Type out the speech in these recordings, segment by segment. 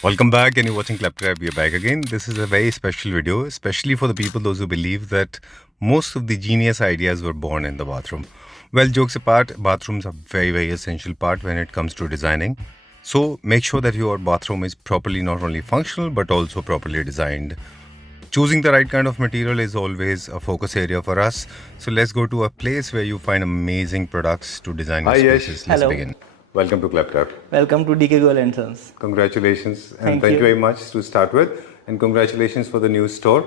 Welcome back, and you're watching Claptrap. We are back again. This is a very special video, especially for the people those who believe that most of the genius ideas were born in the bathroom. Well, jokes apart, bathrooms are very essential part when it comes to designing. So make sure that your bathroom is properly not only functional but also properly designed. Choosing the right kind of material is always a focus area for us. So let's go to a place where you find amazing products to design your spaces. Let's Hello. begin. Welcome to Claptrap. Welcome to DK Goel and Sons. Congratulations and Thank thank you you. very much to start with and congratulations for the new store.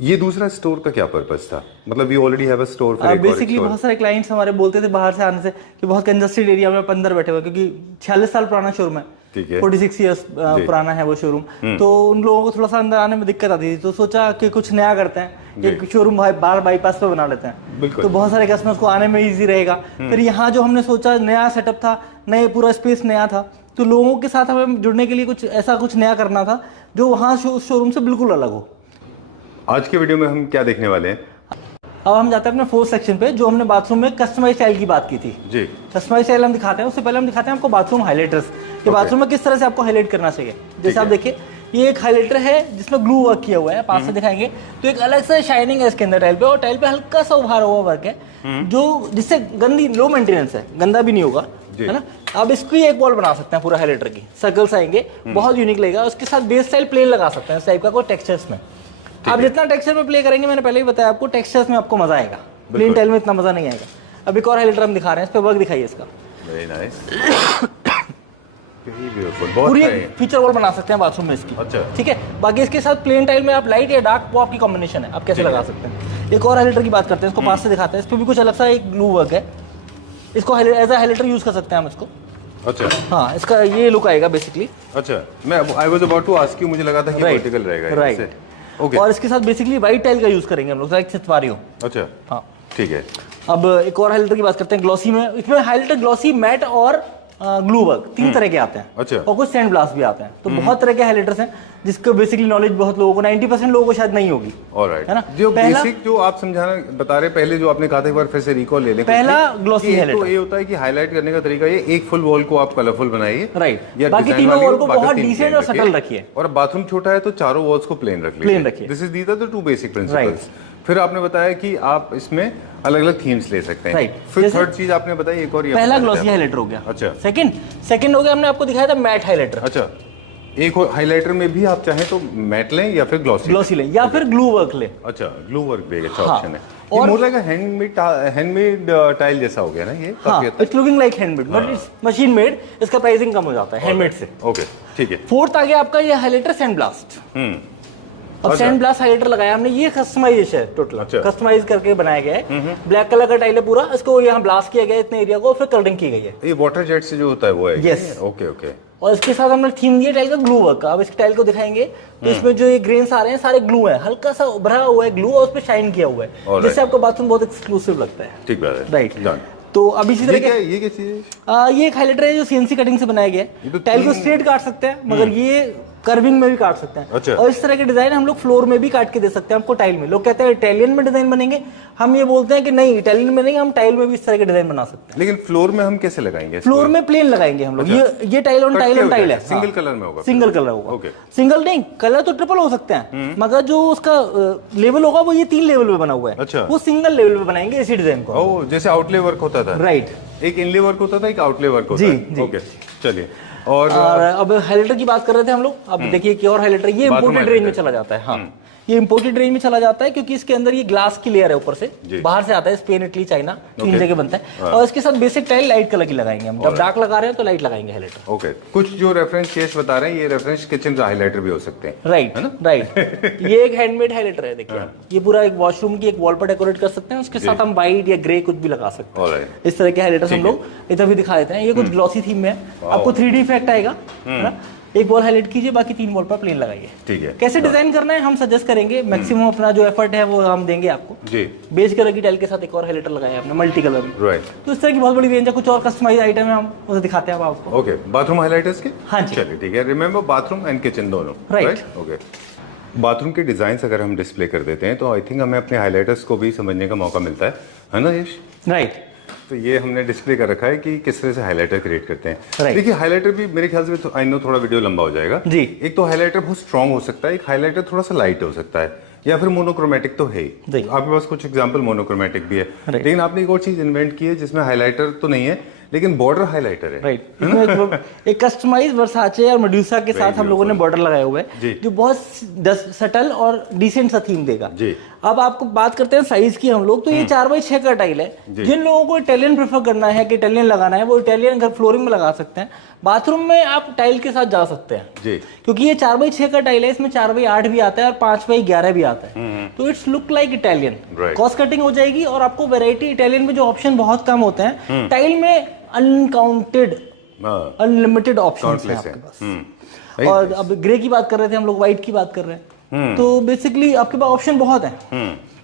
ये दूसरा store का क्या purpose था? मतलब we already have a store फिर एक और basically बहुत सारे क्लाइंट्स हमारे बोलते थे बाहर से आने से कि बहुत कंजस्टेड एरिया में अंदर बैठे हुए क्योंकि 46 साल पुराना शोरूम है। ठीक है। 46 इयर्स पुराना है वो शोरूम। तो उन लोगों को थोड़ा सा अंदर आने में दिक्कत आती थी, तो सोचा कि कुछ नया करते हैं, कि शोरूम बाहर बाईपास पे बना लेते हैं, तो बहुत सारे कस्टमर्स को आने में इजी रहेगा। फिर यहाँ जो हमने सोचा नया सेटअप था, नए पूरा स्पेस नया था, तो लोगों के साथ हमें जुड़ने के लिए कुछ नया करना था जो वहाँ शोरूम से बिल्कुल अलग हो। आज के वीडियो में हम क्या देखने वाले हैं? अब हम जाते हैं अपने फोर्थ सेक्शन पे, जो हमने बाथरूम में कस्टमाइज स्टाइल की बात की थी। जी। कस्टमाइज स्टाइल हम दिखाते हैं, उससे पहले हम दिखाते हैं आपको बाथरूम हाइलाइटर्स कि बाथरूम में किस तरह से आपको हाईलाइट करना चाहिए। जैसे आप देखिए, ये एक हाइलाइटर है जिसमें ग्लू वर्क किया हुआ है, पास से दिखाएंगे तो एक अलग से शाइनिंग है इसके अंदर टाइल पे, और टाइल पे हल्का सा उभारा हुआ वर्क है जो जिससे गंदी लो मेंटेनेंस है, गंदा भी नहीं होगा, है ना। अब इसकी एक बॉल बना सकते हैं पूरा हाइलाइटर की, सर्कल्स आएंगे, बहुत यूनिक लगेगा। उसके साथ बेस स्टाइल प्लेन लगा सकते हैं इस टाइप का कोई टेक्सचर्स में। आप जितना टेक्सचर में प्ले करेंगे, मैंने पहले ही बताया आपको, टेक्सचर्स में आपको मजा आएगा, प्लेन टाइल में इतना मजा नहीं आएगा। अब एक और हाइलाइटर हम दिखा रहे हैं, इस पे वर्क दिखाइए इसका। वेरी नाइस, वेरी ब्यूटीफुल, बहुत पूरी सही। फीचर वॉल बना सकते हैं बाथरूम में इसकी। अच्छा। ठीक है। बाकी इसके साथ प्लेन टाइल में आप लाइट या डार्क वो आपकी कॉम्बिनेशन है, आप कैसे लगा सकते हैं। एक और हाइलाइटर की बात करते हैं, इसको पास से दिखाते हैं। इस पे भी कुछ अलग सा एक ग्लू वर्क है, इसको एज अ हाइलाइटर यूज कर सकते हैं हम इसको। अच्छा। हाँ, इसका ये लुक आएगा बेसिकली। अच्छा, मैं I was about to ask you, मुझे लगा था कि वर्टिकल रहेगा राइट। ओके। और इसके साथ बेसिकली व्हाइट टाइल का यूज करेंगे हम लोग, लाइक सितवारियों। अच्छा, हाँ ठीक है। अब एक और हाइलाइटर की बात करते हैं ग्लॉसी में। इसमें हाइलाइटर ग्लॉसी, मैट और ग्लू वर्क, तीन तरह के आते हैं। अच्छा। और कुछ सैंड ब्लास्ट भी आते हैं। तो बहुत तरह के हाइलाइटर्स हैं जिसको बेसिकली नॉलेज बहुत लोगों को, 90% लोगों को शायद नहीं होगी। ऑलराइट, है ना। जो बेसिक जो आप समझाना बता रहे, पहले जो आपने कहा था, एक बार फिर से रिकॉल ले लें। पहला ग्लॉसी हाइलाइटर, तो ये होता है कि हाईलाइट करने का तरीका ये, एक फुल वॉल को आप कलरफुल बनाइए, राइट। बाकी तीनों वॉल को बहुत डिसेंट और सटल रखिए। और बाथरूम छोटा है तो चारों वॉल्स को प्लेन रखिए। This is these are the two basic principles. फिर आपने बताया कि आप इसमें अलग अलग थीम्स ले सकते हैं। फिर थर्ड चीज आपने बताई एक और, ये पहला ग्लॉसी हाइलाइटर हो गया। अच्छा। सेकंड हो गया, हमने आपको दिखाया था मैट हाइलाइटर। अच्छा, एक हाइलाइटर में भी आप चाहें तो मैट लें या फिर ग्लॉसी लें या फिर ग्लू वर्क लें। अच्छा, ग्लू वर्क भी एक अच्छा हाँ। ऑप्शन है। और मोर लाइक हैंडमेड टाइल जैसा हो गया ना ये। हाँ, it's looking like handmade but it's machine made. इसका प्राइसिंग कम हो जाता है हैंडमेड से। ओके, ठीक है। फोर्थ आ गया आपका ये हाइलाइटर सैंड ब्लास्ट। अब सैंड ब्लास्ट हाइलाइटर लगाया हमने, ये कस्टमाइज है टोटल। अच्छा। कस्टमाइज करके बनाया गया है। ब्लैक कलर का टाइल है पूरा, इसको यहाँ ब्लास्ट किया गया इतने एरिया को, फिर कलरिंग की गई है। ये वाटर जेट से जो होता है वो है? यस। Okay okay. और इसके साथ हमने थीम दिया टाइल का ग्लू वर्क का। अब इस टाइल को दिखाएंगे तो इसमें जो ये ग्रेन्स आ रहे हैं सारे ग्लू है, हल्का सा उभरा हुआ है ग्लू, और उस पर शाइन किया हुआ है, जिससे आपका बाथरूम बहुत एक्सक्लूसिव लगता है। ठीक बात है। राइट। तो अब इसी तरह ये क्या चीज है? ये एक हाइलाइटर है जो सीएनसी कटिंग से बनाया गया है। टाइल को स्ट्रेट काट सकते हैं, मगर ये कर्विंग में भी काट सकते हैं। अच्छा। और इस तरह के डिजाइन हम लोग फ्लोर में भी काट के दे सकते हैं आपको टाइल में। लोग कहते हैं इटालियन में डिजाइन बनेंगे, हम ये बोलते हैं कि नहीं, इटालियन में नहीं, हम टाइल में भी इस तरह के डिजाइन बना सकते हैं। लेकिन फ्लोर में हम कैसे लगाएंगे? फ्लोर में प्लेन लगाएंगे हम लोग। ये टाइल ऑन टाइल है, सिंगल कलर में होगा। सिंगल कलर होगा। ओके। सिंगल नहीं, कलर तो ट्रिपल हो सकते हैं, मगर जो उसका लेवल होगा वो ये 3 लेवल पे बना हुआ है। अच्छा। वो सिंगल लेवल पे बनाएंगे इसी डिजाइन को। ओह, जैसे आउटले वर्क होता था। राइट। एक इनले वर्क होता था, एक आउटले वर्क होता जी, था। जी। ओके, चलिए। और अब हाइलाइटर की बात कर रहे थे हम लोग। अब देखिए कि और हाइलाइटर ये इंपोर्टेड रेंज में चला जाता है। हाँ, ये इंपोर्टेड रेंज में चला जाता है क्योंकि इसके अंदर ये ग्लास की लेयर है ऊपर से, बाहर से आता है, स्पेन, इटली, चाइना, 3 जगह बनता है। और इसके साथ बेसिक टाइल लाइट कलर की लगाएंगे हम। जब डार्क लगा रहे हैं तो लाइट लगाएंगे हाइलाइटर। ओके, कुछ जो रेफरेंस केस बता रहे हैं, ये रेफरेंस किचन हाइलाइटर भी हो सकते हैं। Right, right. ये एक हैंडमेड हाइलाइटर है, देखिए। ये पूरा एक वॉशरूम की एक वॉल पर डेकोरेट कर सकते हैं, उसके साथ हम व्हाइट या ग्रे कुछ भी लगा सकते हैं। इस तरह के हाइलाइटर हम लोग इधर भी दिखा देते हैं। ये कुछ ग्लॉसी थीम में है, आपको 3D इफेक्ट आएगा, है ना। एक बॉल हाईलाइट कीजिए, बाकी 3 बॉल पर प्लेन लगाइए। ठीक है। कैसे डिजाइन करना है हम सजेस्ट करेंगे, मैक्सिमम अपना जो एफर्ट है वो हम देंगे आपको। जी। बेज कलर की टाइल के साथ एक और हाईलाइटर लगाया आपने मल्टी कलर में। राइट। तो इस तरह की बहुत बड़ी रेंज है। कुछ और कस्टमाइज आइटम है, हम उसे दिखाते हैं आपको। ओके, बाथरूम हाइलाइटर्स के? हाँ जी। चलिए, ठीक है। रिमेंबर, बाथरूम एंड किचन दोनों। राइट। ओके। बाथरूम के डिजाइन अगर हम डिस्प्ले कर देते हैं तो आई थिंक हमें अपने हाइलाइटर्स को भी समझने का मौका मिलता है ना यश? राइट। तो ये हमने डिस्प्ले कर रखा है कि किस तरह से हाइलाइटर क्रिएट करते हैं। Right. देखिए हाइलाइटर भी मेरे ख्याल से आई नो थोड़ा वीडियो लंबा हो जाएगा जी। एक तो हाइलाइटर बहुत स्ट्रांग हो सकता है, एक हाइलाइटर थोड़ा सा लाइट हो सकता है, या फिर मोनोक्रोमेटिक तो है ही। आपके पास कुछ एग्जांपल मोनोक्रोमेटिक भी है, लेकिन आपने एक और चीज इन्वेंट की है जिसमें हाइलाइटर तो नहीं है लेकिन बॉर्डर हाइलाइटर है। राइट। एक कस्टमाइज वर्साचे और मेडुसा के साथ हम लोगों ने बॉर्डर लगाए हुए हैं जो बहुत सटल और डिसेंट सा थीम देगा। अब आपको बात करते हैं साइज की हम लोग, तो ये 4x6 का टाइल है। जिन लोगों को इटालियन प्रेफर करना है कि इटालियन लगाना है वो इटालियन घर फ्लोरिंग में लगा सकते हैं। बाथरूम में आप टाइल के साथ जा सकते हैं क्योंकि ये 4x6 का टाइल है, इसमें 4x8 भी आता है और 5x11 भी आता है। तो it's look like Italian, cost cutting हो जाएगी और आपको वैरायटी इटालियन में जो ऑप्शन बहुत कम होते हैं, टाइल में अनकाउंटेड अनलिमिटेड ऑप्शंस हैं आपके पास। और अब ग्रे की बात कर रहे थे हम लोग, व्हाइट की बात कर रहे हैं, तो बेसिकली आपके पास ऑप्शन बहुत है।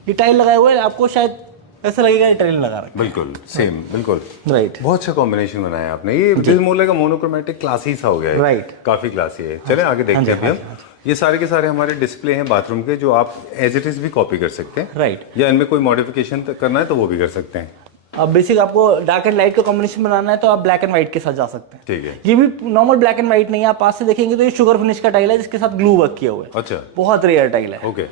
ये टाइल लगाए हुए आपको शायद ऐसा लगेगा इटालियन लगा रहा है। बिल्कुल सेम, बिल्कुल राइट। बहुत अच्छा कॉम्बिनेशन बनाया आपने। ये जिस मूल्य का मोनोक्रोमेटिक क्लासी सा हो गया है, राइट, काफी क्लासी है। चले आगे देखते हैं। ये सारे के सारे हमारे डिस्प्ले हैं बाथरूम के, जो आप एज इट इज भी कॉपी कर सकते हैं, राइट, या इनमें कोई मॉडिफिकेशन करना है तो वो भी कर सकते हैं। अब बेसिक आपको डार्क एंड लाइट का कॉम्बिनेशन बनाना है तो आप ब्लैक एंड व्हाइट के साथ जा सकते हैं। ठीक है। ये भी नॉर्मल ब्लैक एंड व्हाइट नहीं है, आप पास से देखेंगे तो ये शुगर फिनिश का टाइल है जिसके साथ ग्लू वर्क किया हुआ है। अच्छा, बहुत रेयर टाइल है। ओके।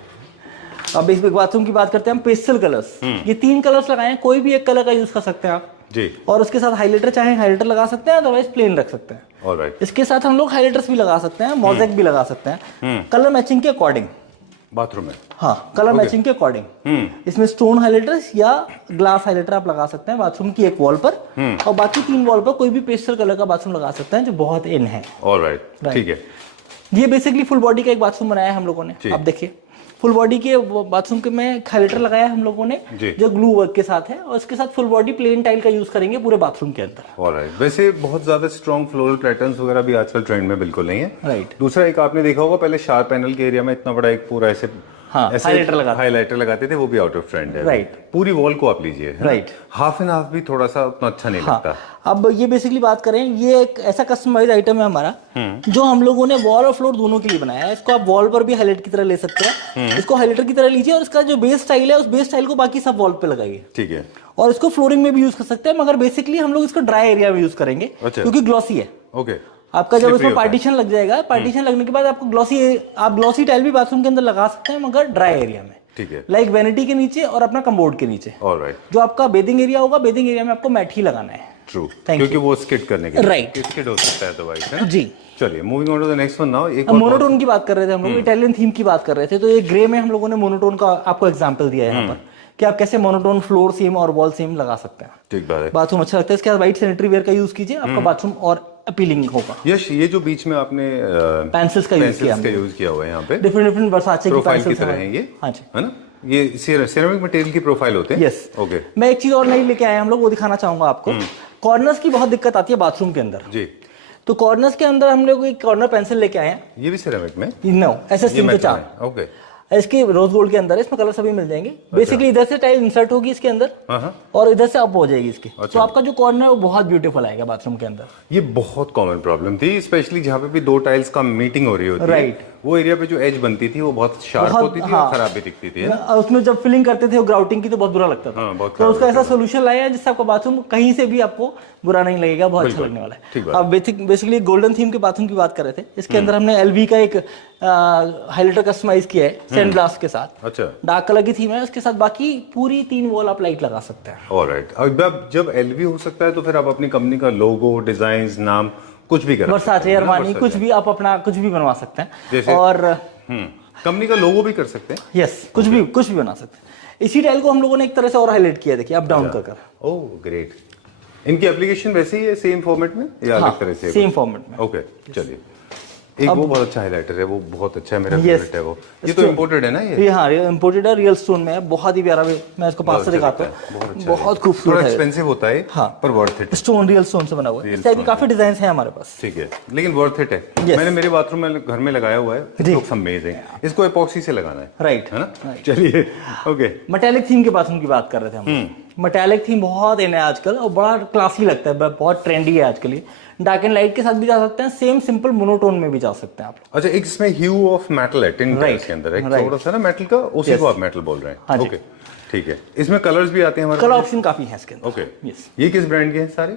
अब इस बाथरूम की बात करते हैं हम, पेस्टल कलर्स। ये 3 कलर्स लगाए हैं, कोई भी एक कलर का यूज कर सकते हैं आप जी, और उसके साथ हाइलाइटर चाहे हाइलाइटर लगा सकते हैं, अदरवाइज प्लेन रख सकते हैं। ऑलराइट। इसके साथ हम लोग हाइलाइटर्स भी लगा सकते हैं, मोज़ेक भी लगा सकते हैं, कलर मैचिंग के अकॉर्डिंग बाथरूम में। हाँ, कलर मैचिंग के अकॉर्डिंग इसमें स्टोन हाइलाइटर्स या ग्लास हाइलाइटर आप लगा सकते हैं बाथरूम की एक वॉल पर, और बाकी 3 वॉल पर कोई भी पेस्टल कलर का बाथरूम लगा सकते हैं जो बहुत इन है। ऑलराइट, ठीक है। ये बेसिकली फुल बॉडी का एक बाथरूम बनाया है हम लोगों ने। आप देखिए फुल बॉडी के बाथरूम के में हाइलाइटर लगाया है हम लोगों ने जो ग्लू वर्क के साथ है, और इसके साथ फुल बॉडी प्लेन टाइल का यूज करेंगे पूरे बाथरूम के अंदर। ऑलराइट। वैसे बहुत ज्यादा स्ट्रॉन्ग फ्लोरल पैटर्न्स वगैरह भी आजकल ट्रेंड में बिल्कुल नहीं है। राइट। दूसरा एक आपने देखा होगा पहले शार्प पैनल के एरिया में इतना बड़ा एक पूरा ऐसे हाइलाइटर लगाते थे, वो भी आउट ऑफ ट्रेंड है। राइट। पूरी वॉल को आप लीजिए, राइट, हाफ एंड हाफ भी थोड़ा सा उतना अच्छा नहीं लगता। अब ये बेसिकली बात करें, ये एक ऐसा कस्टमाइज आइटम है हमारा जो हम लोगों ने वॉल और फ्लोर दोनों के लिए बनाया है। इसको आप वॉल पर भी हाईलाइट की तरह ले सकते हैं, इसको हाईलाइटर की तरह लीजिए और इसका जो बेस स्टाइल है उस बेस स्टाइल को बाकी सब वॉल पे लगाइए। ठीक है। और इसको फ्लोरिंग में भी यूज कर सकते हैं, मगर बेसिकली हम लोग इसको ड्राई एरिया में यूज करेंगे क्योंकि ग्लॉसी है। ओके। आपका जब इसमें पार्टीशन लग जाएगा, पार्टीशन लगने के बाद आपको ग्लॉसी टाइल भी बाथरूम के अंदर लगा सकते हैं, मगर ड्राई एरिया में। ठीक है। लाइक वैनिटी के नीचे और अपना कमोड के नीचे। ऑलराइट। जो आपका बेदिंग एरिया होगा, बेदिंग एरिया में आपको मैट ही लगाना है। ट्रू, क्योंकि वो स्किड करने के राइट, स्किड हो सकता है दवाई जी। चलिए moving on to the next one now. एक मोनोटोन की बात कर रहे थे हम लोग, इटालियन थीम की बात कर रहे थे, तो ये ग्रे में हम लोगों ने मोनोटोन का आपको एग्जांपल दिया है यहाँ पर कि आप कैसे मोनोटोन फ्लोर सीम और वॉल सीम लगा सकते हैं। ठीक बात है। बाथरूम अच्छा लगता है। इसके बाद व्हाइट सैनिटरी वेयर का यूज कीजिए, आपका बाथरूम और अपीलिंग होगा। यश, ये जो बीच में आपने पेंसिल्स का यूज किया हुआ है यहाँ पे, डिफरेंट वर्साचे की पेंसिल्स की तरह हैं ये। हाँ जी, है ना, ये सिरेमिक मटेरियल की प्रोफाइल होते हैं। यस। ओके। मैं एक चीज और नई लेके आए हम लोग, वो दिखाना चाहूंगा आपको। कॉर्नर्स की बहुत दिक्कत आती है बाथरूम के अंदर जी, तो कॉर्नर्स के अंदर हम लोग एक कॉर्नर पेंसिल लेके आए हैं। ये भी सिरेमिक में? नो, एसएस के 4। ओके। इसके रोज गोल्ड के अंदर है, इसमें कलर सभी मिल जाएंगे। बेसिकली इधर से टाइल इंसर्ट होगी इसके अंदर और इधर से अप हो जाएगी इसकी। तो आपका जो कॉर्नर है वो बहुत ब्यूटीफुल आएगा बाथरूम के अंदर। ये बहुत कॉमन प्रॉब्लम थी, स्पेशली जहाँ पे भी 2 टाइल्स का मीटिंग हो रही होती है। राइट। वो एरिया पे जो एज बनती थी वो बहुत शार्प होती थी और खराब भी दिखती थी। उसमें जब फिलिंग करते थे ग्राउटिंग की तो बहुत बुरा लगता था। तो उसका ऐसा सोल्यूशन लाया है जिससे आपका बाथरूम कहीं से भी आपको बुरा नहीं लगेगा, बहुत अच्छा लगने वाला है। अब बेसिकली गोल्डन थीम के बाथरूम की बात कर रहे थे, इसके अंदर हमने एलवी का एक हाइलाइटर कस्टमाइज किया है सैंड ब्लास्ट के साथ। अच्छा। डार्क कलर की थीम है, उसके साथ बाकी पूरी 3 वॉल आप लाइट लगा सकते हैं। ऑलराइट। अब जब एलवी हो सकता है तो फिर आप अपनी कंपनी का लोगो, डिजाइन, नाम कुछ भी कर वर्साचे, अरमानी, कुछ भी आप अपना कुछ भी बनवा सकते हैं। और कंपनी का लोगो भी कर सकते हैं। यस, कुछ भी बना सकते हैं। इसी टाइल को हम लोगों ने एक तरह से और हाईलाइट किया, देखिए अप डाउन कर। Oh great. इनकी एप्लीकेशन वैसे ही है सेम फॉर्मेट में या अलग तरह से? सेम फॉर्मेट में। ओके, चलिए। एक वो बहुत अच्छा हाइलाइटर है, वो बहुत अच्छा है, मेरा फेवरेट है वो। ये तो इंपोर्टेड है ना ये? हाँ, ये इंपोर्टेड है, रियल स्टोन में है, बहुत ही प्यारा। मैं इसको पास से दिखाता हूँ, बहुत खूबसूरत है। एक्सपेंसिव होता है पर worth it. Stone, real stone से बना हुआ है। इस टाइप के काफी डिजाइन हैं हमारे पास। ठीक है, लेकिन वर्थ इट है। मैंने मेरे बाथरूम में घर में लगाया हुआ है, इट लुक्स अमेजिंग। इसको एपॉक्सी से लगाना है, राइट, है ना? चलिए, ओके। मेटालिक थीम के बाथरूम की बात कर रहे थे हम। मेटालिक थीम बहुत इन है आजकल और बड़ा क्लासी लगता है, बहुत ट्रेंडी है आजकल ये। डार्क एंड लाइट के साथ भी जा सकते हैं, सेम सिंपल मोनोटोन में भी जा सकते हैं आप। अच्छा, एक इसमें ह्यू ऑफ मेटल है टिन टाइल्स के अंदर, एक थोड़ा सा ना मेटल का, उसी को आप मेटल बोल रहे हैं। ओके। ठीक है, इसमें कलर्स भी आते हैं हमारे कलर ऑप्शन काफी है इसके अंदर। Okay, yes. ये किस ब्रांड के हैं सारे?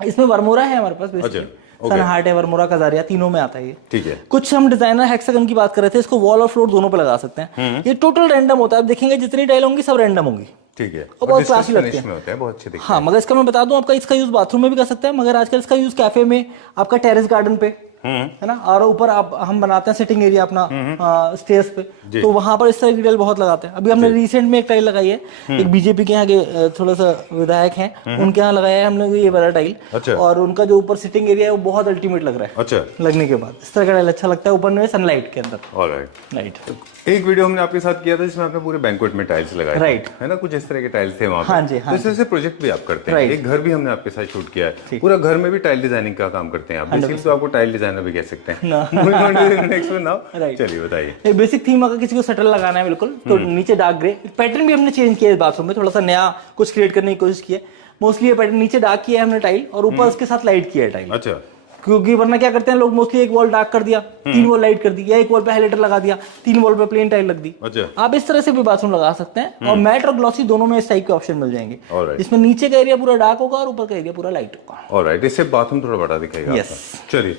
इसमें वर्मोरा है हमारे पास, अच्छा, सनहार्ट है, वर्मोरा कजारिया, तीनों में आता है ये। ठीक है। कुछ हम डिजाइनर हेक्सागन की बात कर रहे थे, इसको वॉल और फ्लोर दोनों पे लगा सकते हैं। ये टोटल रैंडम होता है, आप देखेंगे जितनी टाइल होंगी सब रैंडम होंगी। ठीक है, और बहुत क्लासी लगते हैं, होते हैं, बहुत अच्छे दिखते हाँ। मगर इसका मैं बता दूं, आपका इसका यूज बाथरूम में भी कर सकते हैं, मगर आजकल इसका यूज कैफे में, आपका टेरेस गार्डन पे, है ना, और ऊपर आप हम बनाते हैं सिटिंग एरिया अपना स्टेज पे, तो वहां पर इस तरह की टाइल बहुत लगाते हैं। अभी हमने रिसेंट में एक टाइल लगाई है, एक बीजेपी के यहाँ के थोड़ा सा विधायक हैं, उनके यहाँ लगाया है हमने ये वाला टाइल। अच्छा। और उनका जो ऊपर सिटिंग एरिया है वो बहुत अल्टीमेट लग रहा है। अच्छा, लगने के बाद इस तरह का टाइल अच्छा लगता है, ऊपर में सनलाइट के अंदर। ऑलराइट। राइट। एक वीडियो हमने आपके साथ किया था जिसमें आपने पूरे बैंक्वेट में टाइल्स लगाए थे, राइट, है ना, कुछ इस तरह के टाइल्स थे वहाँ पे। हाँ जी, हाँ। तो इस तरह से प्रोजेक्ट भी आप करते हैं। राइट। एक घर भी हमने आपके साथ शूट किया है, पूरा घर में भी टाइल डिजाइनिंग का काम करते हैं आप। बेसिकली तो आपको टाइल डिजाइनर भी कह सकते हैं। नेक्स्ट वन नाउ, चलिए बताइए। एक बेसिक थीम अगर किसी को शटर लगाना है बिल्कुल, तो नीचे डार्क ग्रे पैटर्न भी हमने चेंज किया है बाथरूम में, थोड़ा सा नया कुछ क्रिएट करने की कोशिश की है। मोस्टली ये पैटर्न नीचे डार्क किया है हमने टाइल, और ऊपर उसके साथ लाइट किया है टाइल। अच्छा, क्योंकि वरना क्या करते हैं लोग, मोस्टली एक वॉल डार्क कर दिया, 3 वॉल लाइट कर दी, या एक वॉल पे हाइलाइटर लगा दिया, 3 वॉल पे प्लेन टाइल लग दी। अच्छा, आप इस तरह से भी बाथरूम लगा सकते हैं, और मैट और ग्लॉसी दोनों में इस टाइप के ऑप्शन मिल जाएंगे, Alright. जिसमें नीचे का एरिया पूरा डार्क होगा और ऊपर का एरिया पूरा लाइट होगा। ऑलराइट, इससे बाथरूम थोड़ा बड़ा दिखेगा। Yes. आपका। चलिए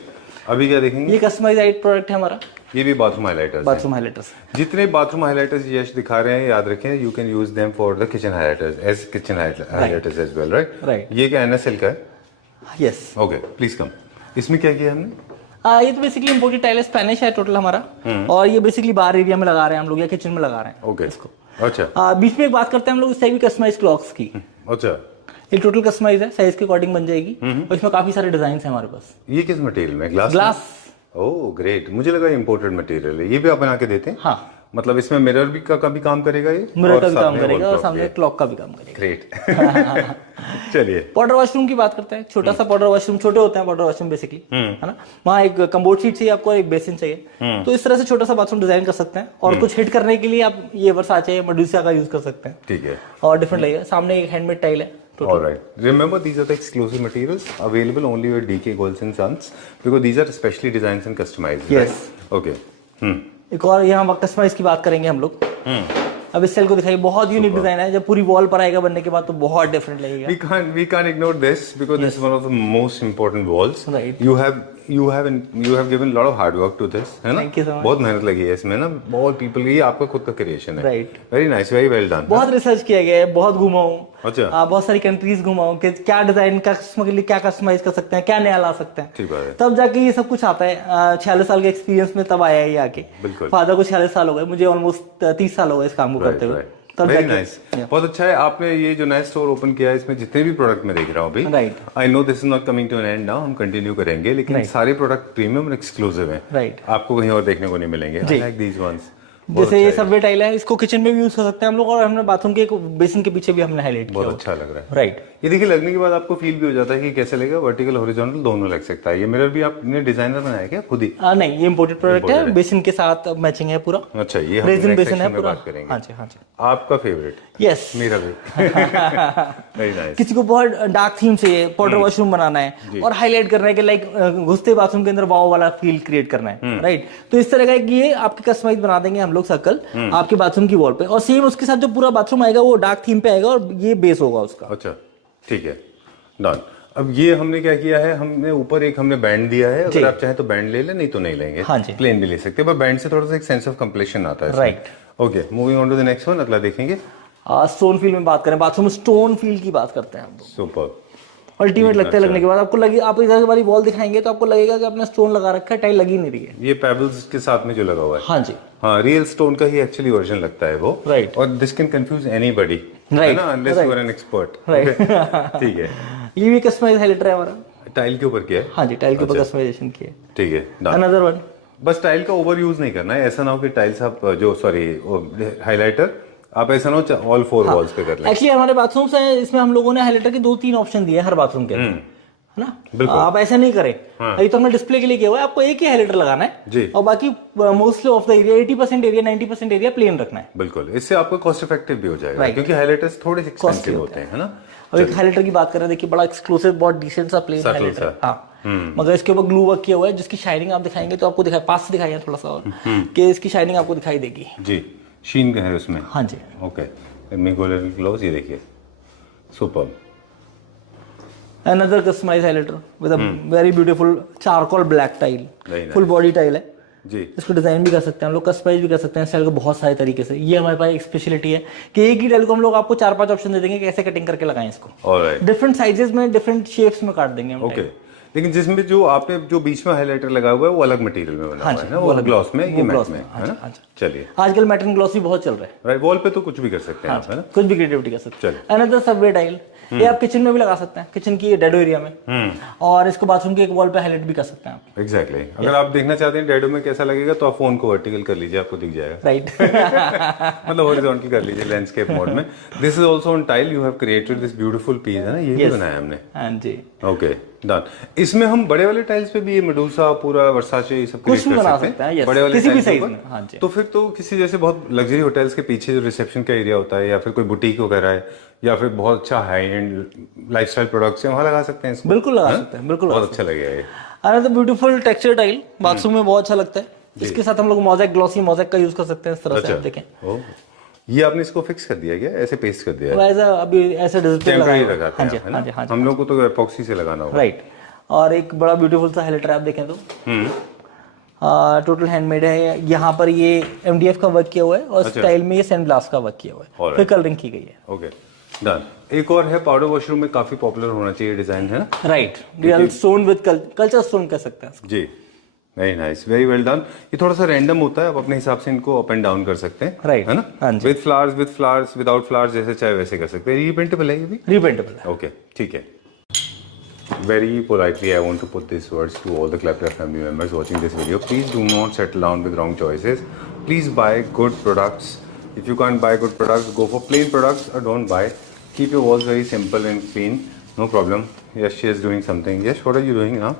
अभी क्या देखेंगे? ये कस्टमाइज्ड प्रोडक्ट है हमारा, ये भी बाथरूम हाइलाइटर्स। Bathroom highlighters. जितने बाथरूम हाइलाइटर्स यश दिखा रहे हैं, याद रखें, you can use them for the kitchen highlighters as kitchen highlighters as well, right? Right. ये क्या NSL का है? यस। Okay, please come. इसमें क्या किया हमने? ये तो बेसिकली इंपोर्टेड टाइल है, स्पेनिश है टोटल हमारा, और ये बेसिकली बाहर एरिया में लगा रहे हैं हम लोग, या किचन में लगा रहे हैं। ओके, इसको अच्छा। बीच में एक बात करते हैं हम लोग इस टाइप की कस्टमाइज क्लॉक्स की। अच्छा, ये टोटल कस्टमाइज है, साइज के अकॉर्डिंग बन जाएगी, और इसमें काफी सारे डिजाइन है हमारे पास। ये किस मटेरियल में? ग्लास? ग्लास। ओह ग्रेट, मुझे लगा इंपोर्टेड मटेरियल है। ये भी आप बना के देते हैं? हाँ, मतलब इसमें मिरर भी का भी काम करेगा, ये मिरर का भी काम करेगा, और सामने क्लॉक का भी काम करेगा। ग्रेट। चलिए पाउडर वॉशरूम की बात करते हैं। छोटा सा पाउडर वॉशरूम, छोटे होते हैं पाउडर वॉशरूम बेसिकली, है ना। वहाँ एक कम्बोर्ड शीट चाहिए आपको, एक बेसिन चाहिए, तो इस तरह से छोटा सा बाथरूम डिजाइन कर सकते हैं। और कुछ हिट करने के लिए आप ये वर्साचे मेडुसा का यूज कर सकते हैं। ठीक है, और डिफरेंट लगेगा। सामने एक हैंडमेड टाइल है। Alright. Remember, these are the exclusive materials available only with DK Golds and Sons because these are specially designed and customized. Yes. Right? Okay. एक और यहाँ कस्टमाइज की बात करेंगे हम लोग। अब इस सेल को दिखाइए, बहुत यूनिक डिजाइन है। जब पूरी वॉल पर आएगा बनने के बाद तो बहुत डिफरेंट लगेगा। We can't ignore this because this is one of the most important walls. Right. You have given a lot of hard work to this, है ना? Thank you so much. बहुत मेहनत लगी है इसमें ना, बहुत people, ये आपका खुद का क्रिएशन है। Right. Very nice, very well done. बहुत रिसर्च किया गया है, बहुत घूमा हूँ। अच्छा। बहुत सारी कंट्रीज घुमा हूँ कि क्या डिजाइन का कस्टमर के लिए क्या कस्टमाइज कर सकते हैं, क्या नया ला सकते हैं। ठीक है। तब जाके ये सब कुछ आता है। 46 साल के एक्सपीरियंस में तब आया है ये आके। बिल्कुल। फादर को 46 साल हो गए, मुझे ऑलमोस्ट 30 साल हो गए इस काम को करते हुए। वेरी नाइस, बहुत अच्छा है। आपने ये जो नया स्टोर ओपन किया है, इसमें जितने भी प्रोडक्ट मैं देख रहा हूँ अभी, right, I know this is not coming to an end now, हम कंटिन्यू करेंगे, लेकिन सारे प्रोडक्ट प्रीमियम और एक्सक्लूसिव हैं। राइट, आपको कहीं और देखने को नहीं मिलेंगे। I like these ones. जैसे ये सबवे टाइल है, इसको किचन में भी यूज कर सकते हैं हम लोग, और हमने बाथरूम के बेसिन के पीछे भी हमने हाईलाइट किया। बहुत अच्छा लग रहा है। राइट। ये देखिए, लगने के बाद आपको फील भी हो जाता है कि कैसे लगेगा, वर्टिकल हॉरिजॉन्टल दोनों लग सकता है। ये मिरर भी आपने डिजाइनर बनाया क्या खुद ही? नहीं, ये इंपोर्टेड प्रोडक्ट है, बेसिन के साथ मैचिंग है पूरा। अच्छा, ये हम रेजिन बेसिन है में पूरा। बात करेंगे। हाँ जी, हाँ जी। आपका फेवरेट? यस, मेरा भी। Very nice. किसी को बहुत डार्क थीम चाहिए, पाउडर वॉशरूम बनाना है और हाईलाइट करना है कि लाइक घुसते बाथरूम के अंदर वाव वाला फील क्रिएट करना है, राइट। तो इस तरह का ये आपके कस्टमाइज बना देंगे हम लोग सर्कल आपके बाथरूम की वॉल पे, और सेम उसके साथ जो पूरा बाथरूम आएगा वो डार्क थीम पे आएगा, और ये बेस होगा उसका। अच्छा, ठीक है, डन। अब ये हमने क्या किया है, हमने ऊपर एक हमने बैंड दिया है, अगर आप चाहें तो बैंड ले लें, नहीं तो नहीं लेंगे। हाँ जी, प्लेन भी ले सकते हैं, पर बैंड से थोड़ा सा एक सेंस ऑफ कंप्लीशन आता है। Right. Okay, moving on to the next one, अगला देखेंगे। स्टोन फील में बात करें, बाथरूम स्टोन फील की बात करते हैं हम लोग। सुपर, अल्टीमेट लगता है। लगने के बाद आपको लगे, आप इधर वाली वॉल दिखाएंगे तो आपको लगेगा कि आपने स्टोन लगा रखा है, टाइल लगी नहीं रही है। ये पेबल्स के साथ में जो लगा हुआ है, हाँ जी, हाँ, रियल स्टोन का ही एक्चुअली वर्जन लगता है वो, राइट। और दिस कैन कंफ्यूज एनीबॉडी, है ना, unless you are an expert, right. ठीक है। ये भी कस्टमाइज हाइलाइटर है हमारा, टाइल के ऊपर किया है। हाँ जी, टाइल के ऊपर कस्टमाइजेशन किया है। ठीक है, अनदर वन। बस टाइल का ओवर यूज नहीं करना है, ऐसा ना हो कि टाइल्स आप जो हाइलाइटर आप ऐसा ना हो ऑल 4 वॉल्स पे कर लें। एक्चुअली हमारे बाथरूम से इसमें हम लोगों ने हाइलाइटर के 2-3 ऑप्शन दिए हर बाथरूम के अंदर, है ना। बिल्कुल, आप ऐसा नहीं करें। ये तो हमने डिस्प्ले के लिए किया हुआ है, आपको एक ही हाइलाइटर लगाना है जी, और बाकी mostly of the area 80% area 90% area plain रखना है। बिल्कुल, इससे आपको कॉस्ट इफेक्टिव भी हो जाएगा, क्योंकि हाइलाइटर्स थोड़े एक्सपेंसिव होते हैं, है ना। अब एक हाइलाइटर की बात करें, देखिए बड़ा एक्सक्लूसिव, बहुत डिसेंट सा प्लेन हाइलाइटर, हाँ, मगर इसके ऊपर ग्लू वर्क किया हुआ है, जिसकी शाइनिंग आप दिखाएंगे तो आपको दिखाई, पास से दिखाइए थोड़ा सा और, कि इसकी शाइनिंग आपको दिखाई देगी। जी, शीन का है उसमें। हाँ जी, okay, let me go little close, ये देखिए superb. Another customized highlighter with a very beautiful charcoal black tile, Very nice. full body tile है जी। इसको डिजाइन भी कर सकते हैं हम लोग, कस्टमाइज भी कर सकते हैं स्टाइल को बहुत सारे तरीके से। ये हमारे पास एक स्पेशलिटी है कि एक ही टाइल को हम लोग आपको 4-5 ऑप्शन दे देंगे कैसे कटिंग करके लगाएं इसको। ऑलराइट, डिफरेंट साइजेस में डिफरेंट शेप्स में काट देंगे हम। ओके। लेकिन जिसमें जो आपने जो बीच में हाइलाइटर लगा हुआ है वो अलग मटेरियल में बना हुआ है ना, वो ग्लॉस में, ये मैट में है ना। चलिए, आजकल मैट एंड ग्लॉसी बहुत चल रहा है। राइट, वॉल पे तो कुछ भी कर सकते हैं आप, है ना, कुछ भी क्रिएटिविटी कर सकते चलिए। हैं। अनदर सबवे टाइल, ये आप किचन में भी लगा सकते हैं, किचन की डेडो एरिया में, और इसको बाथरूम के एक वॉल पे हाईलाइट भी कर सकते हैं आप। एग्जैक्टली। अगर आप देखना चाहते हैं डेडो में कैसा लगेगा तो आप फोन को वर्टिकल कर लीजिए, आपको दिख जाएगा। राइट मतलब हॉरिजॉन्टल कर लीजिए लैंडस्केप मोड में। This is also on tile, you have created this beautiful piece, है ना, ये भी बनाया हमने। हाँ जी, ओके, डन। इसमें हम बड़े वाले टाइल्स पे भी ये मेडूसा, पूरा वर्साचे, ये सब कुछ भी बना सकते हैं, yes, बड़े वाले किसी भी tiles साइज के में। ऊपर। हाँ जी। तो फिर तो किसी जैसे बहुत लग्जरी होटल्स के पीछे जो रिसेप्शन का एरिया होता है, या फिर कोई बुटीक वगैरह है, या फिर बहुत अच्छा हाई एंड लाइफस्टाइल प्रोडक्ट्स है, वहाँ लगा सकते हैं इसको। बिल्कुल लगा सकते हैं, बिल्कुल बहुत अच्छा लगेगा ये। Another beautiful texture tile bathroom में बहुत अच्छा लगता है। इसके साथ हम लोग मोज़ेक, ग्लॉसी मोज़ेक का यूज कर सकते हैं। इस तरह से आप देखें, ओ, ये आपने इसको फिक्स कर दिया क्या, ऐसे पेस्ट कर दिया है? वैसा अभी ऐसे डिस्प्ले टेम्परेरी लगाया। लगाते हैं आप, है ना? हम लोग को तो एपॉक्सी से लगाना होगा। राइट। और एक बड़ा ब्यूटीफुल सा हाइलाइटर आप देखें तो टोटल हैंडमेड है। यहाँ पर ये MDF का वर्क किया हुआ है और स्टाइल में ये सैंड ग्लास का वर्क किया हुआ है, फिर कलरिंग की गई है। Okay, done. एक और है पाउडर वॉशरूम में काफी पॉपुलर होना चाहिए डिजाइन, है ना? Right, real stone with culture stone कह सकते हैं जी। Very nice, very well done. ये थोड़ा सा रैंडम होता है, आप अपने हिसाब से इनको अप एंड डाउन कर सकते हैं, राइट, है ना? हाँ जी। विद फ्लावर्स, विदाउट फ्लावर्स, जैसे चाहे वैसे कर सकते हैं। रीपेंटेबल है ये भी? रीपेंटेबल है। ओके, ठीक है। Very politely, I want to put these words to all the Claptrap family members watching this video. Please do not settle down with wrong choices. Please buy good products. If you can't buy good products, go for plain products or don't buy. Keep your walls very simple and clean. No problem. Yes, she is doing something. Yes, what are you doing now?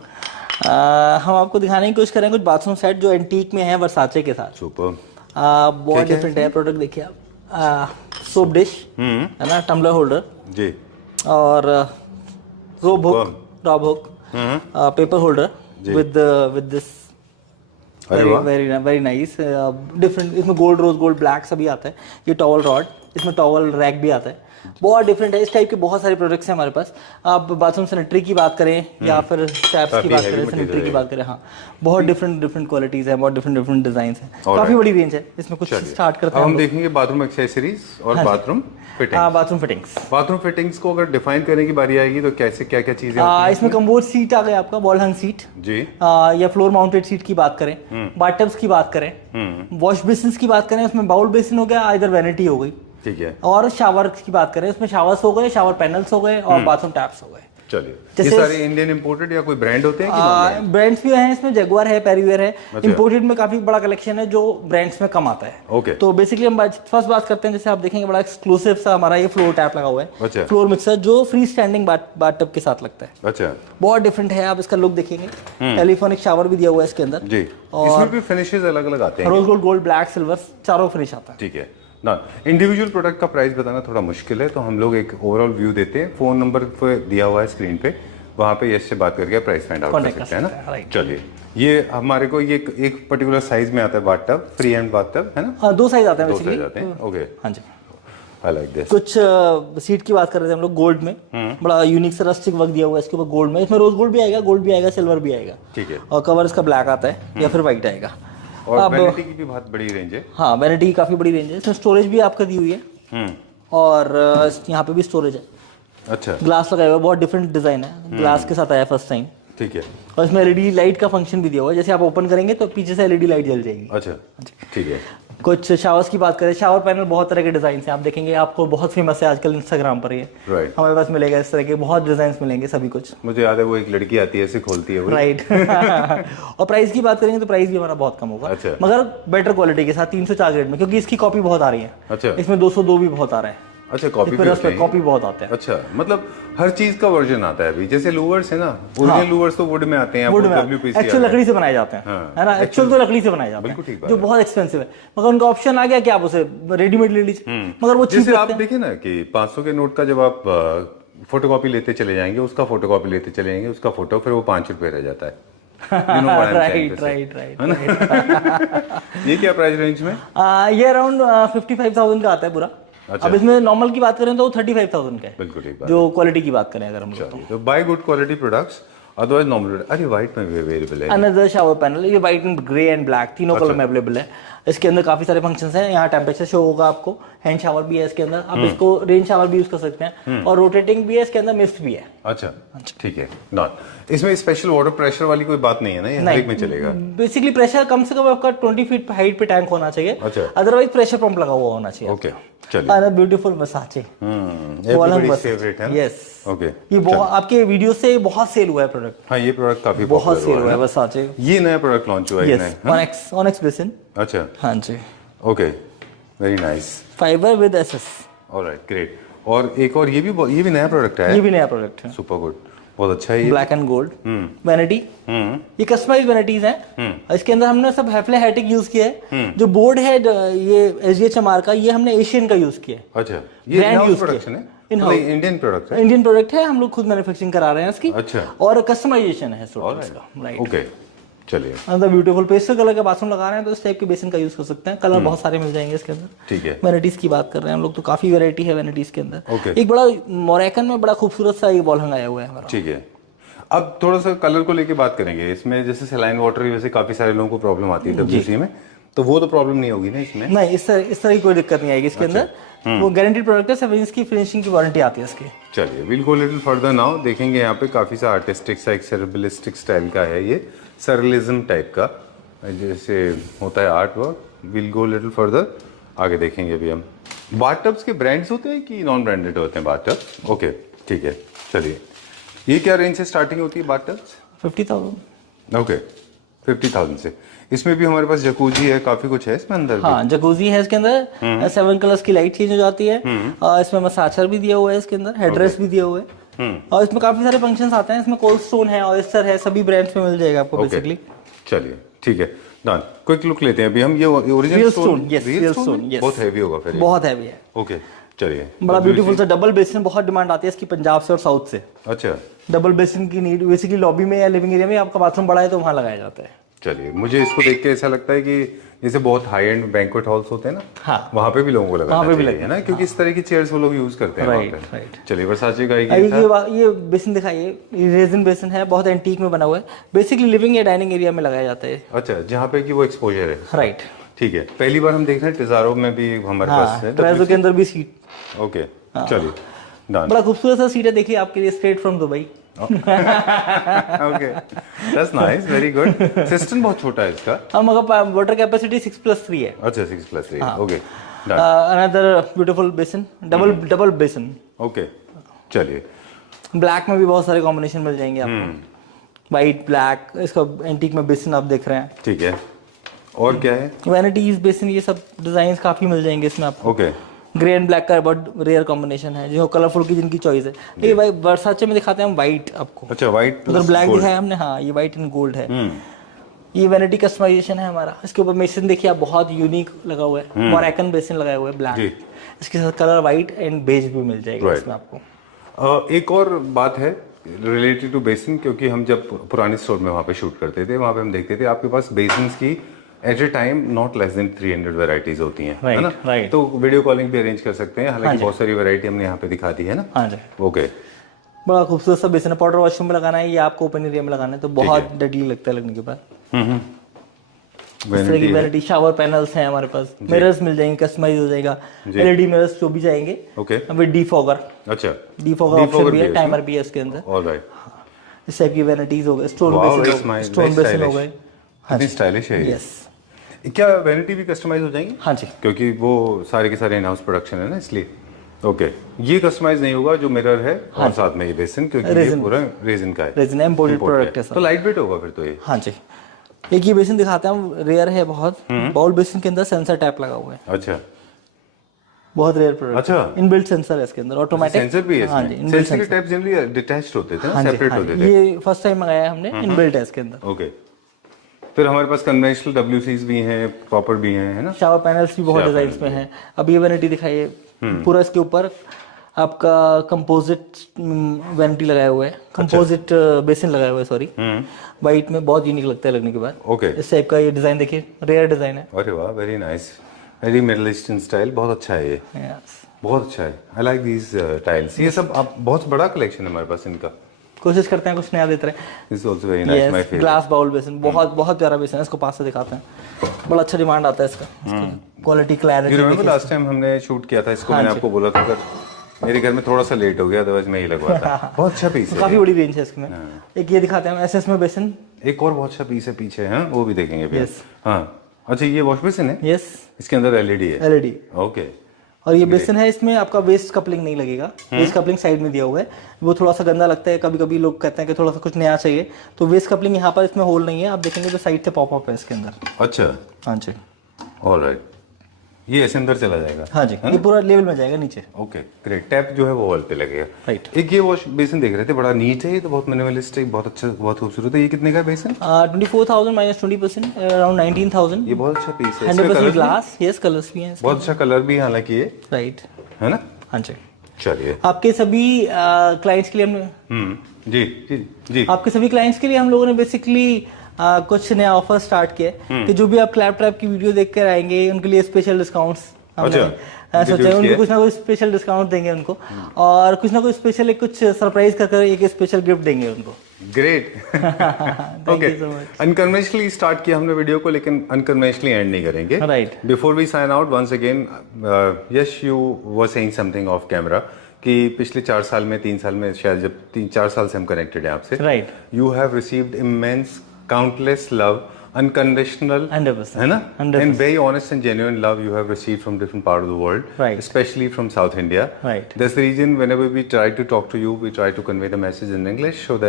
हम आपको दिखाने की कोशिश करें कुछ bathroom set जो antique में है वर्साचे के साथ। Super. बहुत डिफरेंट है प्रोडक्ट। देखिए आप, सोप डिश है ना, टम्बलर होल्डर जी, और रोब hook, paper holder with this very nice different. इसमें गोल्ड, रोज गोल्ड, ब्लैक सभी आता है। ये टॉवल रॉड, इसमें टॉवल रैक भी आता है। बहुत डिफरेंट है। इस टाइप के बहुत सारे प्रोडक्ट्स हैं हमारे पास। आप बाथरूम सैनिटरी की बात करें या फिर टैप्स की बात करें, सैनिटरी की बात करें, हाँ, बहुत डिफरेंट क्वालिटीज है, बहुत डिफरेंट डिजाइन है, काफी बड़ी रेंज है। इसमें कुछ स्टार्ट करते हैं हम देखेंगे बाथरूम एक्सेसरीज और बाथरूम फिटिंग्स। हाँ, बाथरूम फिटिंग्स। बाथरूम फिटिंग्स को अगर डिफाइन करने की बारी आएगी तो कैसे क्या क्या चीजें इसमें कम्बोर्ड सीट आ गए, आपका वॉल हंग सीट जी, या फ्लोर माउंटेड सीट की बात करें, बाथटब्स की बात करें, वॉश बेसिन की बात करें, उसमें बाउल बेसिन हो गया, इधर वैनिटी हो गई, ठीक है, और शावर की बात करें, उसमें शावर्स हो गए, शावर पैनल्स हो गए और बाथरूम टैप्स हो गए। चलिए, ये सारे इंडियन इंपोर्टेड या कोई ब्रांड होते हैं कि ब्रांड्स भी हैं इसमें, जगुआर है, पेरीवेयर है। इंपोर्टेड में काफी बड़ा कलेक्शन है जो ब्रांड्स में कम आता है। ओके, तो बेसिकली हम फर्स्ट बात करते हैं, जैसे आप देखेंगे बड़ा एक्सक्लूसिव सा हमारा ये फ्लोर टैप लगा हुआ है, फ्लोर मिक्सर जो फ्री स्टैंडिंग बाथटब के साथ लगता है। अच्छा, बहुत डिफरेंट है। आप इसका लुक देखेंगे, टेलीफोनिक शावर भी दिया हुआ है इसके अंदर जी, इसमें भी फिनिशेस अलग अलग आते हैं, rose gold, gold, black, silver, चारों फिनिश आता है। ठीक है ना। इंडिविजुअल प्रोडक्ट का प्राइस बताना थोड़ा मुश्किल है, तो हम लोग एक ओवरऑल व्यू देते हैं। फोन नंबर पे दिया हुआ है स्क्रीन पे, वहाँ पे यश से बात करके प्राइस फाइंड आउट कर सकते हैं ना। चलिए, ये हमारे को ये एक पर्टिकुलर साइज में आता है बाथटब, फ्री हैंड बाथटब, है ना? हाँ, दो साइज आते हैं, दो साइज आते हैं। ओके, हाँ जी, आई लाइक दिस। कुछ सीट की बात कर रहे थे हम लोग, गोल्ड में बड़ा यूनिक सा रस्टिक वर्क दिया हुआ है इसके ऊपर, गोल्ड में। इसमें रोज गोल्ड भी आएगा, गोल्ड भी आएगा, सिल्वर भी आएगा, ठीक है, और कवर इसका ब्लैक आता है या फिर व्हाइट आएगा। और वैनिटी की भी बहुत बड़ी रेंज है। हाँ, वैनिटी की काफी बड़ी रेंज है। इसमें स्टोरेज भी आपका दी हुई है और यहाँ पे भी स्टोरेज है। अच्छा, ग्लास लगाया हुआ है, बहुत डिफरेंट डिजाइन है, ग्लास के साथ आया फर्स्ट टाइम, ठीक है, और इसमें एलईडी लाइट का फंक्शन भी दिया हुआ है। जैसे आप ओपन करेंगे तो पीछे से एलईडी लाइट जल जाएगी। अच्छा, ठीक है। कुछ शावर्स की बात करें, शावर पैनल बहुत तरह के डिजाइन हैं, आप देखेंगे, आपको बहुत फेमस है आजकल इंस्टाग्राम पर ये, राइट, हमारे पास मिलेगा इस तरह के बहुत डिजाइन मिलेंगे सभी कुछ। मुझे याद है वो एक लड़की आती है ऐसे खोलती है, राइट। और प्राइस की बात करेंगे तो प्राइस भी हमारा बहुत कम होगा, अच्छा, मगर बेटर क्वालिटी के साथ 304 ग्रेड में, क्योंकि इसकी कॉपी बहुत आ रही है। अच्छा, इसमें 202 भी बहुत आ रहा है। अच्छा, कॉपी बहुत आता है। अच्छा, मतलब हर चीज का वर्जन आता है अभी। जैसे लूवर्स है ना, ओरिजिनल लूवर्स तो वुड में आते हैं, WPC एक्चुअल लकड़ी से बनाए जाते हैं, है ना, एक्चुअल तो लकड़ी से बनाए जाते हैं, जो बहुत एक्सपेंसिव है, मगर उनका ऑप्शन आ गया कि आप उसे रेडीमेड ले लीजिए, मगर वो चीज आप देखिए ना कि 500 के नोट का जब आप फोटोकॉपी लेते चले जाएंगे, उसका फोटोकॉपी लेते चले जाएंगे, उसका फोटो, फिर वो 5 रुपए रह जाता है। राइट, ये क्या प्राइस रेंज में? ये अराउंड 55,000 का आता है पूरा। अच्छा। अब इसमें नॉर्मल की बात करें तो 35,000 का है, बिल्कुल ठीक बात जो क्वालिटी की बात करें अगर हम लोग तो buy good quality products otherwise normal. अरे व्हाइट में भी अवेलेबल है। अनदर शावर पैनल, ये white and grey and black तीनों कलर में अवेलेबल है। इसके अंदर काफी सारे फंक्शंस हैं, यहाँ टेम्परेचर शो होगा आपको, हैंड शावर भी है इसके अंदर, आप इसको रेन शावर भी यूज कर सकते हैं, और रोटेटिंग भी है इसके अंदर, मिस्ट भी है। अच्छा ठीक है। नॉट इसमें स्पेशल वाटर प्रेशर वाली कोई बात नहीं है ना, ये हर एक में चलेगा। बेसिकली प्रेशर कम से कम आपका 20 फीट हाइट पे टैंक होना चाहिए, अच्छा। अदरवाइज प्रेशर पंप लगा हुआ होना चाहिए। ओके चलिए। ब्यूटीफुल Versace, एवरीबॉडीज फेवरेट है। यस ओके ये बहुत आपके वीडियो से बहुत सेल हुआ है प्रोडक्ट। हाँ ये प्रोडक्ट काफी बहुत सेल हुआ है Versace। ये नया प्रोडक्ट लॉन्च हुआ है। Yes onyx basin. अच्छा हाँ जी। Okay very nice. Fibre with SS. Alright great. और एक और ये भी नया प्रोडक्ट है। ये भी नया प्रोडक्ट है, सुपर गुड, बहुत अच्छा है ये। Black and gold vanity. ये कस्टमाइज्ड वैनिटीज हैं। इसके अंदर हमने सब हैफले हैटिक यूज किया है। जो बोर्ड है ये SGHMR का, ये हमने एशियन का यूज किया है। अच्छा ये इन-हाउस प्रोडक्शन है, इंडियन प्रोडक्ट है। इंडियन प्रोडक्ट है, हम लोग खुद मैन्युफैक्चरिंग करा रहे हैं इसकी। अच्छा। और कस्टमाइजेशन है इसका। राइट ओके चलिए। अंदर ब्यूटीफुल पेस्टल कलर का बाथरूम लगा रहे हैं तो इस टाइप के बेसिन का यूज कर सकते हैं। कलर बहुत सारे मिल जाएंगे इसके अंदर। ठीक है। वैनिटीज की बात कर रहे हैं हम लोग तो काफी वैरायटी है वैनिटीज के अंदर। ओके। एक बड़ा मोरैकन में बड़ा खूबसूरत सा एक बॉल हंग आया हुआ है हमारा। ठीक है। अब थोड़ा सा कलर को लेके बात करेंगे। इसमें जैसे सलाइन वाटर की वजह से काफी सारे लोगों को प्रॉब्लम आती है WC में, तो वो तो प्रॉब्लम नहीं होगी ना इसमें? नहीं, इस तरह की कोई दिक्कत नहीं आएगी इसके अंदर। वो गारंटीड प्रोडक्ट है, 7 इंच की फिनिशिंग की वारंटी आती है इसकी। चलिए will go little further now. देखेंगे यहाँ पे काफी सा आर्टिस्टिक सा, एक सेरेबलिस्टिक स्टाइल का है ये, सरलिज्म टाइप का जैसे होता है art work. Will go little further, आगे देखेंगे अभी हम। बाथटब्स के ब्रांड्स होते हैं कि नॉन ब्रांडेड होते हैं बाथटब? ओके ठीक है। चलिए ये क्या रेंज से स्टार्टिंग होती है बाथटब्स? 50,000। ओके 50,000 से। इसमें भी हमारे पास जकूजी है, काफी कुछ है इसमें अंदर। हाँ जकूजी है इसके अंदर, 7 कलर्स की लाइट चेंज हो जाती है। इसमें मसाजर भी दिया हुआ है इसके अंदर, हेडरेस्ट भी दिया हुआ है, और इसमें काफी सारे फंक्शंस आते हैं। इसमें कोल्ड स्टोन है, ऑयस्टर है, सभी ब्रांड्स में मिल जाएगा आपको बेसिकली। चलिए ठीक है डन। क्विक लुक लेते हैं अभी हम। ये ओरिजिनल स्टोन, रियल स्टोन, बहुत हैवी होगा फिर। बहुत हैवी है। ओके चलिए। बड़ा ब्यूटीफुल सा डबल बेसिन, बहुत डिमांड आती है इसकी पंजाब से और साउथ से। अच्छा डबल बेसिन की नीड बेसिकली लॉबी में या लिविंग एरिया में आपका बाथरूम बड़ा है तो वहाँ लगाया जाता है। चलिए मुझे इसको देख के ऐसा लगता है कि जैसे बहुत हाई एंड बैंक्वेट हॉल्स होते हैं ना, हाँ वहाँ पे भी लोगों को लगाना चाहिए है ना, क्योंकि इस तरह की चेयर्स वो लोग यूज करते हैं वहाँ पे। राइट। चलिए वर्साचे का ये बेसिन दिखाइए, ये रेजिन बेसिन है, बहुत एंटीक में बना हुआ है, बेसिकली लिविंग या डाइनिंग एरिया में लगाया जाता है। अच्छा जहाँ पे कि वो एक्सपोजर है। राइट ठीक है। पहली बार हम देख रहे हैं टिजारो में भी हमारे पास है, ट्रेजो के अंदर भी सीट। ओके चलिए डन। बड़ा खूबसूरत सा सीट है, देखिए आपके लिए, straight from Dubai. Okay that's nice, very good. System बहुत छोटा है इसका। हम अगर वाटर कैपेसिटी 6+3 है। अच्छा 6+3 okay. Another beautiful basin, double basin. Okay चलिए। ब्लैक में भी बहुत सारे कॉम्बिनेशन मिल जाएंगे आपको, वाइट ब्लैक, इसका एंटीक में बेसिन आप देख रहे हैं। ठीक है। और क्या है? वैनिटीज बेसिन, ये सब डिजाइन काफी मिल जाएंगे इसमें आपको। ओके। ग्रे एंड ब्लैक का बहुत रेयर कॉम्बिनेशन है, जो कलरफुल की जिनकी चॉइस है। ये भाई वर्साचे में दिखाते हैं हम व्हाइट आपको। अच्छा व्हाइट उधर ब्लैक दिखाया हमने, हाँ ये व्हाइट एंड गोल्ड है। ये वैनिटी कस्टमाइजेशन है हमारा। इसके ऊपर बेसिन देखिए आप, बहुत यूनिक लगा हुआ है, मोरैकन बेसिन लगाया हुआ है ब्लैक। इसके साथ कलर व्हाइट एंड बेज भी मिल जाएगा इसमें आपको। एक और बात है रिलेटेड टू बेसिन, क्योंकि हम जब पुराने स्टोर में वहाँ पे शूट करते थे, वहाँ पे हम देखते थे आपके पास बेसिन की at a time not less than 300 varieties होती हैं, है ना? तो वीडियो कॉलिंग भी अरेंज कर सकते हैं। हालांकि बहुत सारी वैरायटी हमने यहाँ पे दिखा दी है ना। हाँ जी। ओके। बड़ा खूबसूरत सा बेसिन है, पाउडर वॉशरूम में लगाना है, ये आपको ओपन एरिया में लगाना है, तो बहुत डडली लगता है लगने के बाद। इस तरह की वैरायटी। शावर पैनल्स हैं हमारे पास, मिरर्स मिल जाएंगे, कस्टमाइज हो जाएगा, LED मिरर्स जो भी जाएंगे। ओके। With defogger. अच्छा डीफॉगर ऑप्शन भी है, टाइमर भी है इसके अंदर। ऑलराइट। इस टाइप की वैनिटीज हो गए, स्टोन बेसिन हो गए। कितनी स्टाइलिश है। यस। क्या वैनिटी भी कस्टमाइज हो जाएंगी? हाँ जी, क्योंकि वो सारे के सारे इन हाउस प्रोडक्शन है ना, इसलिए। ओके। ये कस्टमाइज नहीं होगा जो मिरर है, और साथ में ये बेसिन, क्योंकि ये पूरा रेजिन का है, रेजिन इंपोर्टेड प्रोडक्ट है। तो लाइट वेट होगा फिर तो ये। हाँ जी। एक ये बेसिन दिखाते हैं हम, रेयर है बहुत। बाउल बेसिन के अंदर सेंसर टैप लगा हुआ है। अच्छा बहुत रेयर प्रोडक्ट। अच्छा। इनबिल्ट सेंसर है इसके अंदर, ऑटोमेटिक सेंसर भी है। हाँ जी, सेंसर के टैप जनरली डिटैच्ड होते थे ना, सेपरेट होते थे। ये फर्स्ट टाइम मंगाया है हमने, इनबिल्ट है इसके अंदर। ओके। फिर हमारे पास कन्वेंशनल WCs भी हैं, प्रॉपर भी हैं, है ना? शावर पैनल्स भी बहुत डिजाइन्स में हैं। अब ये वैनिटी दिखाइए, पूरा इसके ऊपर आपका कंपोजिट वैनिटी लगाया हुआ है, कंपोजिट बेसिन लगाया हुआ है, सॉरी, वाइट में, बहुत यूनिक लगता है लगने के बाद। ओके। इस टाइप का ये डिजाइन देखिए, रेयर डिजाइन है। अरे वाह, very nice, very middle eastern style, बहुत अच्छा है ये। बहुत अच्छा है। आई लाइक दीज टाइल्स। ये सब आप बहुत बड़ा कलेक्शन है हमारे पास इनका। कोशिश करते हैं कुछ नया देते रहे। This is also very nice, my favourite. Glass bowl basin बहुत बहुत प्यारा बेसिन है, इसको पास से दिखाते हैं, बड़ा अच्छा डिमांड आता है इसका, quality clarity. You remember last time हमने शूट किया था इसको, मैंने आपको बोला था अगर मेरे घर में थोड़ा सा लेट हो गया अदरवाइज मैं ही लगवाता। बहुत अच्छा पीस है, काफी बड़ी रेंज है इसमें। एक ये दिखाते हैं एसएस में बेसिन, एक और बहुत अच्छा पीस है पीछे, है वो भी देखेंगे फिर। हाँ अच्छा, ये वॉश बेसिन है। यस, इसके अंदर एलईडी है। LED, okay. और ये बेसिन है, इसमें आपका वेस्ट कपलिंग नहीं लगेगा। वेस्ट कपलिंग साइड में दिया हुआ है, वो थोड़ा सा गंदा लगता है, कभी कभी लोग कहते हैं कि थोड़ा सा कुछ नया चाहिए, तो वेस्ट कपलिंग यहाँ पर इसमें होल नहीं है। आप देखेंगे तो साइड से पॉपअप है इसके अंदर। अच्छा, हाँ जी, ऑलराइट। ये ऐसे अंदर चला जाएगा। हाँ जी, ये पूरा लेवल में जाएगा नीचे। Okay great. टैप जो है वो वॉल पे लगेगा। राइट। एक ये वॉश बेसिन देख रहे थे, बड़ा नीट है, ये तो बहुत मिनिमलिस्टिक, बहुत अच्छा, बहुत खूबसूरत है। ये कितने का है बेसिन? 24,000 minus 20%, around 19,000। ये बहुत अच्छा पीस है। 100% ग्लास, यस, कलर्स भी हैं, बहुत अच्छा कलर भी है हालांकि ये, राइट, है ना? हाँ जी। चलिए, आपके सभी क्लाइंट्स के लिए हमने जी जी जी, आपके सभी क्लाइंट्स के लिए हम लोगों ने बेसिकली कुछ नया ऑफर स्टार्ट किया है कि जो भी आप क्लैप ट्रैप की वीडियो देख कर आएंगे उनके लिए स्पेशल डिस्काउंट्स सोचा है। उनको कुछ ना कुछ स्पेशल डिस्काउंट देंगे उनको, और कुछ ना कुछ स्पेशल कुछ सरप्राइज कर एक स्पेशल गिफ्ट देंगे उनको। ग्रेट। ओके, अनकन्वेंशनली स्टार्ट किया हमने वीडियो को, लेकिन अनकन्वेंशनली एंड नहीं करेंगे। Right. Before we sign out once again, yes you were saying something off camera कि पिछले 4 साल में 3 साल में शायद, जब 3-4 साल से हम कनेक्टेड हैं आपसे, right, you have received immense countless love, unconditional, 100%, है ना? 100%. And very honest and genuine love you have received from different part of the world, right, especially from South India. Right. That's the reason whenever we try to talk to you, we try to convey the message in English so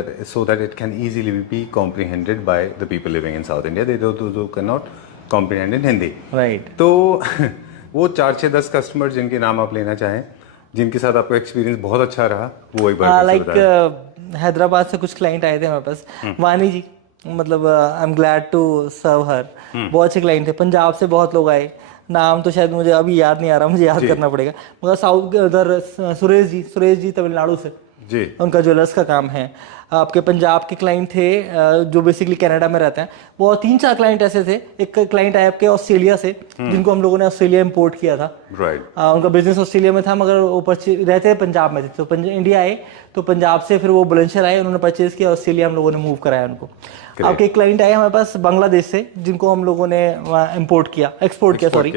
that it can easily be comprehended by the people living in South India. They those cannot comprehend in Hindi. Right. तो वो 4-6-10 customer जिनके नाम आप लेना चाहें, जिनके साथ आपका एक्सपीरियंस बहुत अच्छा रहा, वो एक बार लाइक हैदराबाद से कुछ क्लाइंट आए थे हमारे पास, वानी जी, मतलब I am glad to serve her, बहुत अच्छे क्लाइंट थे। पंजाब से बहुत लोग आए, नाम तो शायद मुझे अभी याद नहीं आ रहा, मुझे याद करना पड़ेगा, मगर साउथ उधर सुरेश जी तमिलनाडु से जी, उनका ज्वेलर्स का काम है। आपके पंजाब के क्लाइंट थे जो बेसिकली कनाडा में रहते हैं, वो 3-4 क्लाइंट ऐसे थे। एक क्लाइंट आया आपके ऑस्ट्रेलिया से, जिनको हम लोगों ने ऑस्ट्रेलिया इंपोर्ट किया था। राइट। उनका बिजनेस ऑस्ट्रेलिया में था, मगर वो रहते पंजाब में थे, तो इंडिया आए, तो पंजाब से फिर वो बुलंदशहर आए, उन्होंने परचेज किया, ऑस्ट्रेलिया हम लोगों ने मूव कराया उनको। आपके एक क्लाइंट आए हमारे पास बांग्लादेश से, जिनको हम लोगों ने एक्सपोर्ट किया, सॉरी।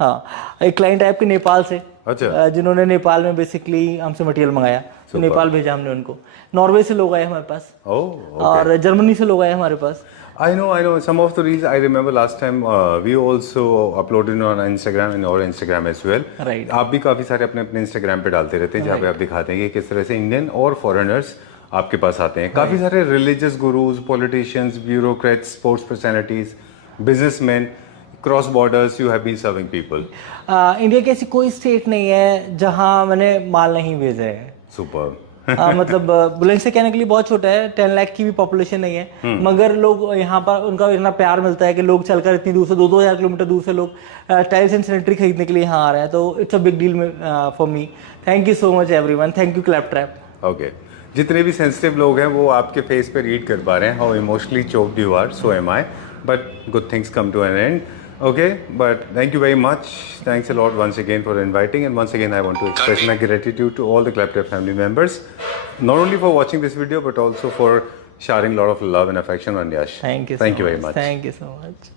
हाँ, एक क्लाइंट आए आपके नेपाल से, अच्छा, जिन्होंने नेपाल में बेसिकली हमसे मटेरियल मंगाया, तो नेपाल भेजा हमने उनको। नॉर्वे से लोग आए हमारे पास, और जर्मनी से लोग आए हमारे पास। I know some of the reels I remember last time we also uploaded on Instagram and our Instagram as well. Right. आप भी काफी सारे अपने Instagram पे डालते रहते हैं, जहाँ पे आप दिखाते हैं कि किस तरह से इंडियन और फॉरेनर्स आपके पास आते हैं। काफी सारे religious gurus, politicians, bureaucrats, sports personalities, businessman, cross borders, you have been serving people. India की ऐसी कोई स्टेट नहीं है जहाँ मैंने माल नहीं भेजा है। सुपर। मतलब बुलंद से कहने के लिए बहुत छोटा है, 10 लाख की भी पॉपुलेशन नहीं है, मगर लोग यहाँ पर उनका इतना प्यार मिलता है कि लोग चलकर इतनी दूर से 2-2 किलोमीटर दूर से लोग टाइल्स एंड सैनिटरी खरीदने के लिए यहाँ आ रहे हैं, तो it's a big deal for me. Thank you so much everyone, thank you clap trap. Okay, जितने भी सेंसिटिव लोग हैं वो आपके फेस पे रीड कर पा रहे हैं, how emotionally choked you are, so am I, but good things come to an end. Okay, but thank you very much. Thanks a lot once again for inviting, and once again I want to express my gratitude to all the ClapTrap family members, not only for watching this video but also for showering a lot of love and affection on Yash. Thank you. Thank you very much. Thank you so much.